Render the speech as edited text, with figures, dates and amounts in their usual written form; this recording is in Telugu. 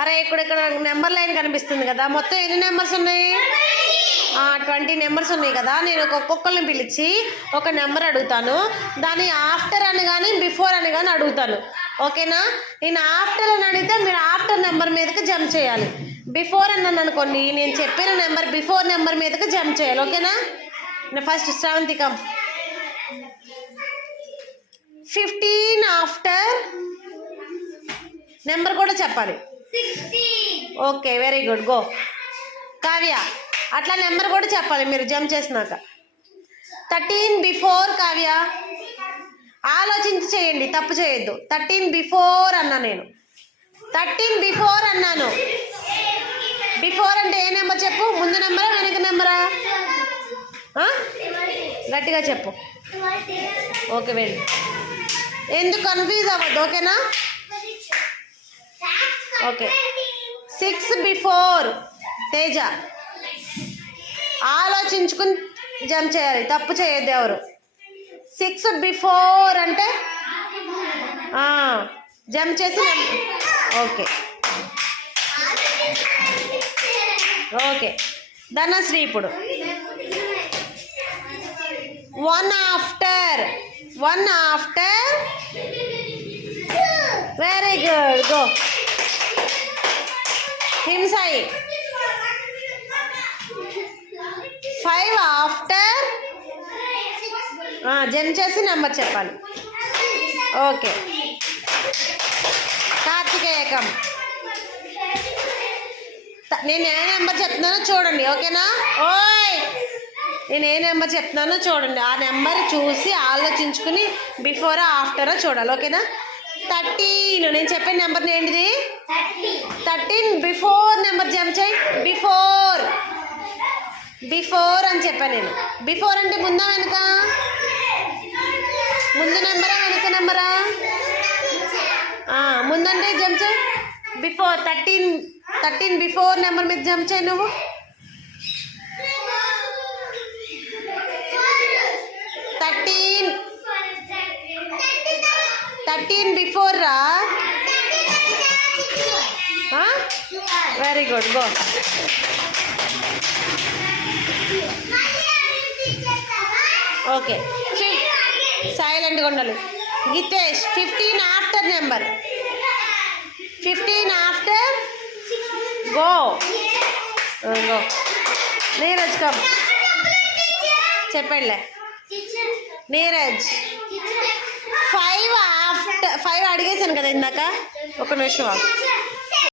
అరే ఇక్కడ నెంబర్ లైన్ కనిపిస్తుంది కదా, మొత్తం ఎన్ని నెంబర్స్ ఉన్నాయి? 20 నెంబర్స్ ఉన్నాయి కదా. నేను ఒక్కొక్కరిని పిలిచి ఒక నెంబర్ అడుగుతాను, దాన్ని ఆఫ్టర్ అని కానీ బిఫోర్ అని కానీ అడుగుతాను. ఓకేనా? నేను ఆఫ్టర్ అని అడిగితే మీరు ఆఫ్టర్ నెంబర్ మీదకి జంప్ చేయాలి. బిఫోర్ అన్నాను అనుకోండి, నేను చెప్పిన నెంబర్ బిఫోర్ నెంబర్ మీదకి జంప్ చేయాలి. ఓకేనా? First Sravanthi come. 15 after number కూడా చెప్పాలి. Okay, very good. Go Kavya. అట్లా నెంబర్ కూడా చెప్పాలి మీరు జంప్ చేసినాక. 13 బిఫోర్. కావ్య ఆలోచించి చేయండి, తప్పు చేయొద్దు. 13 బిఫోర్ అన్నా నేను. 13 బిఫోర్ అన్నాను. బిఫోర్ అంటే ఏ నెంబర్ చెప్పు? ముందు నెంబరా వెనక నెంబరా? గట్టిగా చెప్పు. ఓకే, వెళ్ళి ఎందుకు కన్ఫ్యూజ్ అవ్వద్దు. ఓకేనా? ఓకే. 6 బిఫోర్. తేజ ఆలోచించుకుని జంప్ చేయాలి, తప్పు చేయొద్దు ఎవరు. 6 బిఫోర్ అంటే జంప్ చేసి. Okay okay. ధనశ్రీ ఇప్పుడు 1 after. 1 after. Very good. Go హింసాయి. 5 ఆఫ్టర్. జంప్ చేసి నెంబర్ చెప్పాలి. ఓకే. కార్తికేయకం. నేను ఏ నెంబర్ చెప్తున్నానో చూడండి. ఓకేనా? ఓయ్, నేను ఏ నెంబర్ చెప్తున్నానో చూడండి. ఆ నెంబర్ చూసి ఆలోచించుకుని బిఫోరా ఆఫ్టరా చూడాలి. ఓకేనా? 13. నేను చెప్పే నెంబర్ ఏంటిది? 13 బిఫోర్ నెంబర్ జంప్ చేయి. బిఫోర్. బిఫోర్ అని చెప్పాను నేను. బిఫోర్ అంటే ముందా వెనుక? ముందు నెంబరా వెనుక నెంబరా? ముందంటే జంప్ చేయి. బిఫోర్. 13 బిఫోర్ నెంబర్ మీద జంప్ చేయి నువ్వు. 13 బిఫోర్ రా. Very good. గో. ఓకే, సైలెంట్గా ఉండాలి. Gitesh 15 after number. 15 after. Go go. Neeraj come. చెప్పండిలే నీరజ్. 5 ఆఫ్టర్. 5 అడిగేసాను కదా ఇందాక. ఒక నిమిషం.